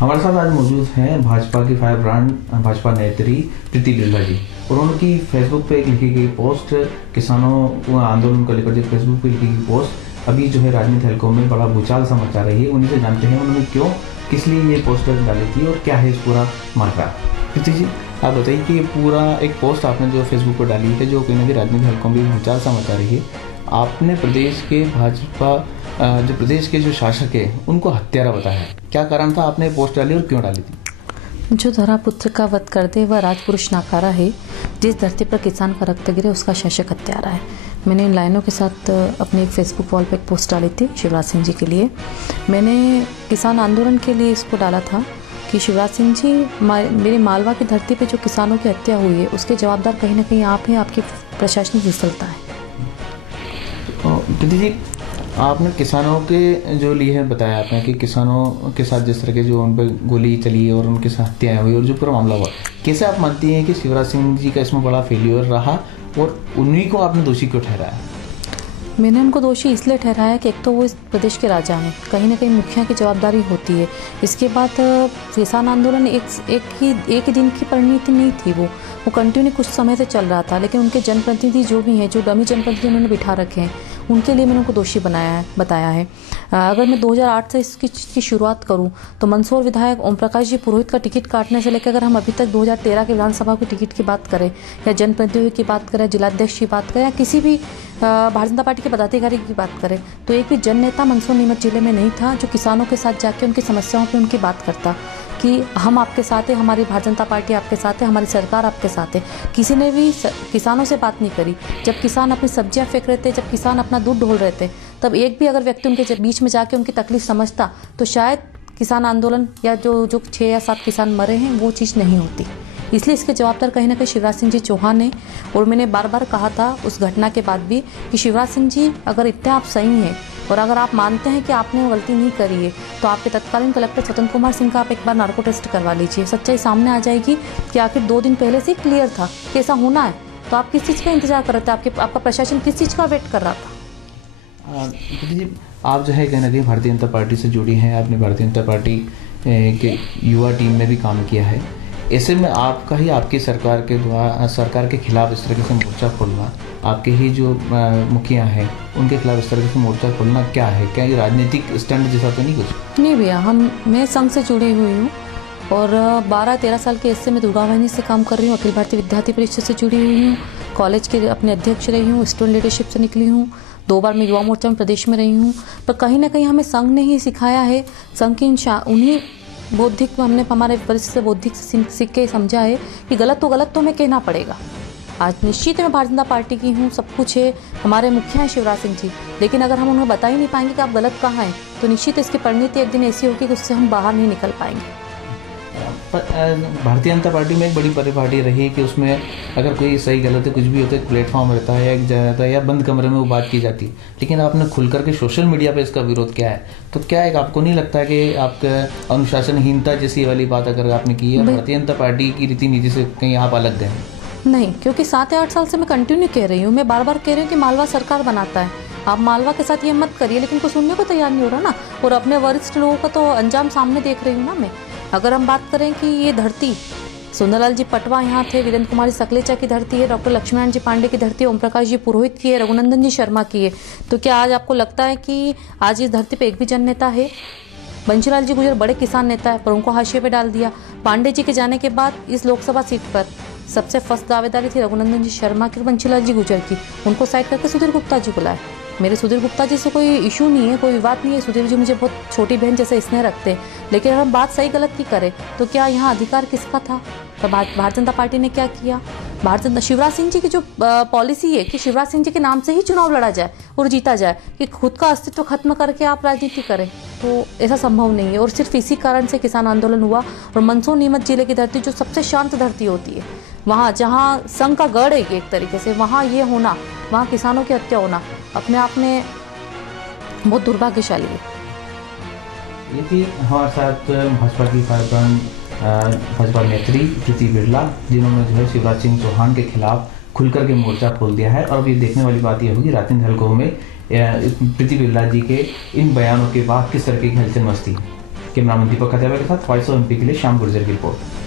हमारे साथ आज मौजूद हैं भाजपा की फायर ब्रांड भाजपा नेत्री प्रीति बिरला जी, और उनकी फेसबुक पे एक लिखी गई पोस्ट, किसानों को आंदोलन को लेकर जो फेसबुक पे लिखी गई पोस्ट अभी जो है राजनीति हलकों में बड़ा भूचाल सा मचा रही है। उन्हीं से जानते हैं उन्होंने क्यों, किस लिए ये पोस्टर डाली थी और क्या है इस पूरा मामला। प्रीति जी, आप बताइए कि ये पूरा एक पोस्ट आपने जो फेसबुक पर डाली है जो कहीं ना कहीं राजनीति हलकों में भूचाल सा मचा रही है, आपने प्रदेश के भाजपा जो प्रदेश के जो शासक है उनको हत्यारा बताया, क्या कारण था आपने पोस्ट डाली और क्यों डाली थी? जो धरापुत्र का वध कर दे वह राजपुरुष नाकारा है, जिस धरती पर किसान का रक्त गिरे उसका शासक हत्यारा है। मैंने इन लाइनों के साथ अपने फेसबुक वॉल पर एक पोस्ट डाली थी शिवराज सिंह जी के लिए। मैंने किसान आंदोलन के लिए इसको डाला था कि शिवराज सिंह जी, मेरे मालवा की धरती पे जो किसानों की हत्या हुई है उसके जवाबदार कहीं ना कहीं आप हैं, आपकी प्रशासनिक विफलता है। प्रीति जी, आपने किसानों के जो लिए बताया आपने कि किसानों के साथ जिस तरह के जो उन पर गोली चली और उनके साथ हत्याएं हुई और जो पूरा मामला हुआ, कैसे आप मानती हैं कि शिवराज सिंह जी का इसमें बड़ा फेल्यूर रहा और उन्हीं को आपने दोषी क्यों ठहराया? मैंने उनको दोषी इसलिए ठहराया कि एक तो वो इस प्रदेश के राजा हैं, कहीं ना कहीं मुखिया की जवाबदारी होती है। इसके बाद किसान आंदोलन एक ही दिन की परिणति नहीं थी, वो कंटिन्यू कुछ समय से चल रहा था। लेकिन उनके जनप्रतिनिधि जो भी हैं, जो डमी जनप्रतिनिधि उन्होंने बिठा रखे हैं, उनके लिए मैंने उनको दोषी बताया है। अगर मैं 2008 से इसकी शुरुआत करूं तो मंदसौर विधायक ओम प्रकाश जी पुरोहित का टिकट काटने से लेकर अगर हम अभी तक 2013 के विधानसभा की टिकट की बात करें या जनप्रतिनिधियों की बात करें, जिलाध्यक्ष की बात करें या किसी भी भारतीय जनता पार्टी के पदाधिकारी की बात करें, तो एक भी जन नेता मंदसौर नीमच जिले में नहीं था जो किसानों के साथ जाके उनकी समस्याओं पर उनकी बात करता कि हम आपके साथ हैं, हमारी भारतीय जनता पार्टी आपके साथ है, हमारी सरकार आपके साथ है। किसी ने भी किसानों से बात नहीं करी। जब किसान अपनी सब्जियां फेंक रहे थे, जब किसान अपना दूध ढोल रहे थे, तब एक भी अगर व्यक्ति उनके बीच में जाके उनकी तकलीफ समझता तो शायद किसान आंदोलन या जो 6 या 7 किसान मरे हैं वो चीज़ नहीं होती। इसलिए इसके जवाबदार कहीं ना कहीं शिवराज सिंह जी चौहान हैं। और मैंने बार बार कहा था उस घटना के बाद भी कि शिवराज सिंह जी, अगर इतने आप सही हैं और अगर आप मानते हैं कि आपने गलती नहीं करी है तो आपके तत्कालीन कलेक्टर स्वतंत्र कुमार सिंह का आप एक बार नार्को टेस्ट करवा लीजिए। सच्चाई सामने आ जाएगी कि आखिर 2 दिन पहले से क्लियर था कि ऐसा होना है। तो आप किस चीज़ का इंतजार कर रहे थे? आपका प्रशासन किस चीज़ का वेट कर रहा था? आप जो है कहीं ना कहीं भारतीय जनता पार्टी से जुड़ी हैं, आपने भारतीय जनता पार्टी के युवा टीम में भी काम किया है। ऐसे में आपका ही आपकी सरकार के खिलाफ इस तरीके से मोर्चा खोलना, आपके ही जो मुखिया हैं उनके खिलाफ इस तरीके से मोर्चा खोलना क्या है? क्या ये राजनीतिक स्टंट जैसा तो नहीं कुछ? नहीं भैया, मैं संघ से जुड़ी हुई हूँ और 12-13 साल के ऐसे में दुर्गा वाहिनी से काम कर रही हूँ, अखिल भारतीय विद्यार्थी परिषद से जुड़ी हुई हूँ, कॉलेज के अपने अध्यक्ष रही हूँ, स्टूडेंट लीडरशिप से निकली हूँ, 2 बार मैं युवा मोर्चा में प्रदेश में रही हूँ। पर कहीं ना कहीं हमें संघ ने ही सिखाया है, संघ की उन्हीं बौद्धिक, हमने हमारे परिषद से बौद्धिक सीख के समझा है कि गलत तो हमें कहना पड़ेगा। आज निश्चित मैं भारतीय जनता पार्टी की हूँ, सब कुछ है, हमारे मुखिया हैं शिवराज सिंह जी, लेकिन अगर हम उन्हें बता ही नहीं पाएंगे कि आप गलत कहाँ हैं तो निश्चित इसकी परिणति एक दिन ऐसी होगी कि उससे हम बाहर नहीं निकल पाएंगे। भारतीय जनता पार्टी में एक बड़ी परिपाटी रही कि उसमें अगर कोई सही गलत है कुछ भी होता है, एक प्लेटफॉर्म रहता है, एक जगह रहता है या बंद कमरे में वो बात की जाती है। लेकिन आपने खुल करके सोशल मीडिया पे इसका विरोध किया है, तो क्या एक आपको नहीं लगता कि आपका अनुशासनहीनता जैसी वाली बात अगर आपने की है, भारतीय जनता पार्टी की रीति नीति से कहीं आप अलग गए? नहीं, क्योंकि 7 या 8 साल से मैं कंटिन्यू कह रही हूँ, मैं बार बार कह रही हूँ कि मालवा सरकार बनाता है, आप मालवा के साथ ये मत करिए, लेकिन कोई सुनने को तैयार नहीं हो रहा ना। और अपने वरिष्ठ लोगों का तो अंजाम सामने देख रही हूँ ना मैं। अगर हम बात करें कि ये धरती सुंदरलाल जी पटवा यहाँ थे, वीरेंद्र कुमारी सकलेचा की धरती है, डॉक्टर लक्ष्मीनारायण जी पांडे की धरती है, ओम प्रकाश जी पुरोहित की है, रघुनंदन जी शर्मा की है, तो क्या आज आपको लगता है कि आज इस धरती पे एक भी जन नेता है? बंशीलाल जी गुजर बड़े किसान नेता है पर उनको हाशिए पे डाल दिया। पांडे जी के जाने के बाद इस लोकसभा सीट पर सबसे फर्स्ट दावेदारी थी रघुनंदन जी शर्मा की, बंशीलाल जी गुजर की, उनको साइड करके सुधीर गुप्ता जी बुलाए। मेरे सुधीर गुप्ता जी से कोई इशू नहीं है, कोई विवाद नहीं है, सुधीर जी मुझे बहुत छोटी बहन जैसे स्नेह रखते हैं। लेकिन अगर हम बात सही गलत की करें तो क्या यहाँ अधिकार किसका था? तो भारतीय जनता पार्टी ने क्या किया? शिवराज सिंह जी की जो पॉलिसी है कि शिवराज सिंह जी के नाम से ही चुनाव लड़ा जाए और जीता जाए, कि खुद का अस्तित्व खत्म करके आप राजनीति करें, तो ऐसा संभव नहीं है। और सिर्फ इसी कारण से किसान आंदोलन हुआ। और मंदसौर नीमच जिले की धरती जो सबसे शांत धरती होती है, वहाँ जहाँ संघ का गढ़ है एक तरीके से, वहाँ ये होना, वहाँ किसानों की हत्या होना अपने आप में बहुत दुर्भाग्यशाली है। ये थी हमारे साथ भाजपा की फायर ब्रांड भाजपा नेत्री प्रीति बिरला, जिन्होंने जो है शिवराज सिंह चौहान के खिलाफ खुलकर के मोर्चा खोल दिया है। और अब ये देखने वाली बात यह होगी राजनीतिक हलकों में प्रीति बिरला जी के इन बयानों के बाद किस तरह की हलचल मचती है। कैमरामैन दीपक खतियाबा के साथ वॉइस ऑफ एमपी के लिए श्याम गुर्जर की रिपोर्ट।